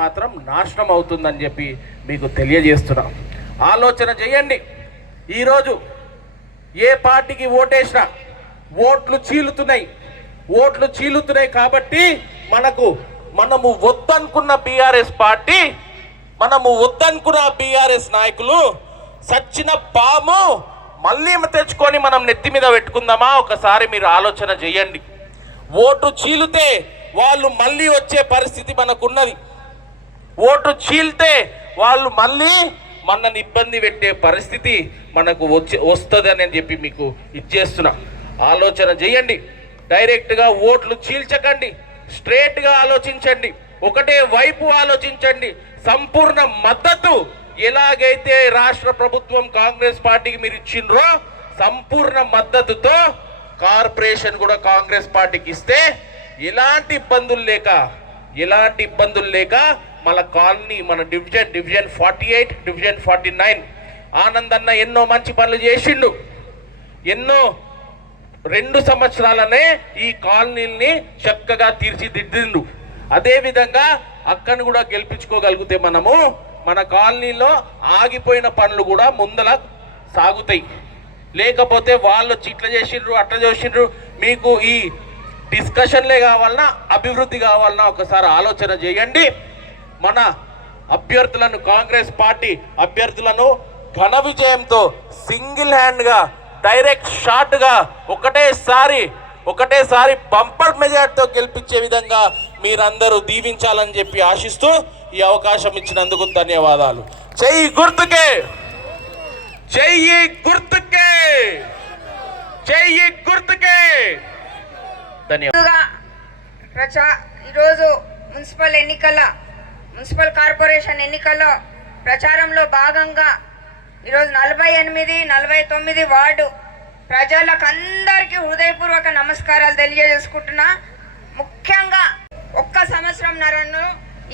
మాత్రం నాశనం అవుతుందని చెప్పి మీకు తెలియజేస్తున్నాం. ఆలోచన చేయండి. ఈరోజు ఏ పార్టీకి ఓటేసినా ఓట్లు చీలుతున్నాయి కాబట్టి మనము వద్దనుకున్న బీఆర్ఎస్ పార్టీ, మనము వద్దనుకున్న బీఆర్ఎస్ నాయకులు సచ్చిన పాము మళ్ళీ తెచ్చుకొని మనం నెత్తి మీద పెట్టుకుందామా? ఒకసారి మీరు ఆలోచన చేయండి. ఓటు చీలితే వాళ్ళు మళ్ళీ వచ్చే పరిస్థితి మనకున్నది. ఓటు చీలితే వాళ్ళు మళ్ళీ మనల్ని ఇబ్బంది పెట్టే పరిస్థితి మనకు వస్తుంది అని చెప్పి మీకు ఇచ్చేస్తున్నా. ఆలోచన చేయండి. డైరెక్ట్గా ఓట్లు చీల్చకండి, స్ట్రేట్గా ఆలోచించండి, ఒకటే వైపు ఆలోచించండి. సంపూర్ణ మద్దతు ఎలాగైతే రాష్ట్ర ప్రభుత్వం కాంగ్రెస్ పార్టీకి మీరు ఇచ్చిండ్రో సంపూర్ణ మద్దతుతో కార్పొరేషన్ కూడా కాంగ్రెస్ పార్టీకి ఇస్తే ఎలాంటి ఇబ్బందులు లేక మన కాలనీ, మన డివిజన్ 48, డివిజన్ 49 ఆనందన్న ఎన్నో మంచి పనులు చేసిండు. 2 సంవత్సరాలనే ఈ కాలనీని చక్కగా తీర్చిదిద్దిండు. అదేవిధంగా అక్కను కూడా గెలిపించుకోగలిగితే మనము మన కాలనీలో ఆగిపోయిన పనులు కూడా ముందల సాగుతాయి. లేకపోతే వాళ్ళు ఇట్లా చేసిండ్రు అట్లా చేసిండ్రు, మీకు ఈ డిస్కషన్లే కావాలన్నా అభివృద్ధి కావాలన్నా ఒకసారి ఆలోచన చేయండి. మన అభ్యర్థులను, కాంగ్రెస్ పార్టీ అభ్యర్థులను ఘన విజయంతో సింగిల్ హ్యాండ్గా డైరెక్ట్ షాట్గా ఒకటేసారి బంపర్ మెజార్టీతో గెలిపించే విధంగా మీరందరూ దీవించాలని చెప్పి ఆశిస్తూ ఈ అవకాశం ఇచ్చినందుకు ధన్యవాదాలు. చెయ్యి గుర్తుకే, చెయ్యి గుర్తుకే, చెయ్యి గుర్తుకే. ధన్యవాదాలు. ఈరోజు మున్సిపల్ కార్పొరేషన్ ఎన్నికల్లో ప్రచారంలో భాగంగా ఈరోజు 48, 49 వార్డు ప్రజలకు అందరికీ హృదయపూర్వక నమస్కారాలు తెలియజేసుకుంటున్నా. ముఖ్యంగా 1 సంవత్సరంన్నరను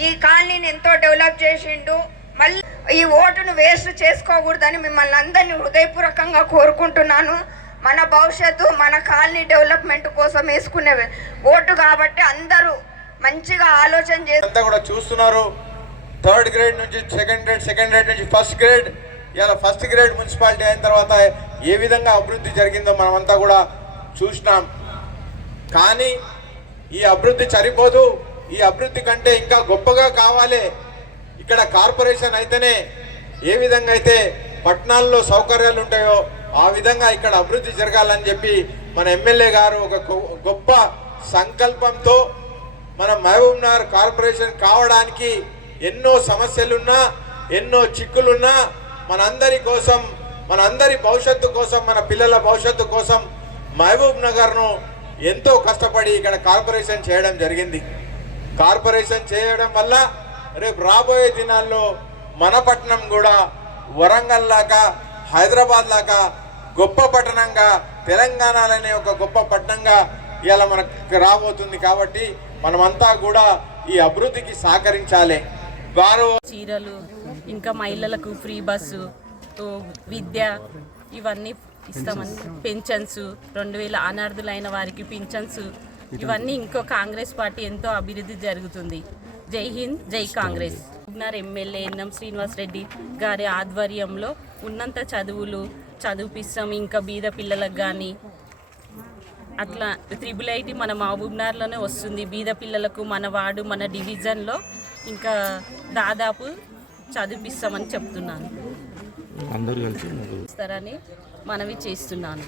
ఈ కాలనీని ఎంతో డెవలప్ చేసిండు. మళ్ళీ ఈ ఓటును వేస్ట్ చేసుకోకూడదని మిమ్మల్ని అందరినీ హృదయపూర్వకంగా కోరుకుంటున్నాను. మన భవిష్యత్తు, మన కాలనీ డెవలప్మెంట్ కోసం వేసుకునే ఓటు కాబట్టి అందరూ మంచిగా ఆలోచన చేసి కూడా చూస్తున్నారు. 3rd గ్రేడ్ నుంచి సెకండ్ గ్రేడ్ నుంచి ఫస్ట్ గ్రేడ్, ఇలా ఫస్ట్ గ్రేడ్ మున్సిపాలిటీ అయిన తర్వాత ఏ విధంగా అభివృద్ధి జరిగిందో మనమంతా కూడా చూసినాం. కానీ ఈ అభివృద్ధి సరిపోదు. ఈ అభివృద్ధి కంటే ఇంకా గొప్పగా కావాలి. ఇక్కడ కార్పొరేషన్ అయితేనే ఏ విధంగా అయితే పట్టణాల్లో సౌకర్యాలు ఉంటాయో ఆ విధంగా ఇక్కడ అభివృద్ధి జరగాలని చెప్పి మన ఎమ్మెల్యే గారు ఒక గొప్ప సంకల్పంతో మన మహబూబ్నగర్ కార్పొరేషన్ కావడానికి ఎన్నో సమస్యలున్నా, ఎన్నో చిక్కులున్నా మనందరి కోసం, మనందరి భవిష్యత్తు కోసం, మన పిల్లల భవిష్యత్తు కోసం మహబూబ్నగర్ను ఎంతో కష్టపడి ఇక్కడ కార్పొరేషన్ చేయడం జరిగింది. కార్పొరేషన్ చేయడం వల్ల రేపు రాబోయే దినాల్లో మన పట్టణం కూడా వరంగల్ లాగా, హైదరాబాద్ లాగా గొప్ప పట్టణంగా, తెలంగాణలోనే ఒక గొప్ప పట్టణంగా ఇవాళ మనకు రాబోతుంది. కాబట్టి మనమంతా కూడా ఈ అభివృద్ధికి సహకరించాలి. వారు చీరలు, ఇంకా మహిళలకు ఫ్రీ బస్సు, విద్య ఇవన్నీ ఇస్తామని, పెన్షన్స్ 2000 అనార్థులైన వారికి పింఛన్స్, ఇవన్నీ ఇంకో కాంగ్రెస్ పార్టీ ఎంతో అభివృద్ధి జరుగుతుంది. జై హింద్, జై కాంగ్రెస్. ఎమ్మెల్యే ఎన్ఎం శ్రీనివాస్ రెడ్డి గారి ఆధ్వర్యంలో ఉన్నంత చదువులు చదివిపిస్తాం. ఇంకా బీద పిల్లలకు కానీ అట్లా 888 మన మహబూబ్నగర్లోనే వస్తుంది. బీద పిల్లలకు మన వార్డు, మన డివిజన్లో ఇంకా దాదాపు చదివిపిస్తామని చెప్తున్నాను. అందరూ కలిసి మనవి చేస్తున్నాను.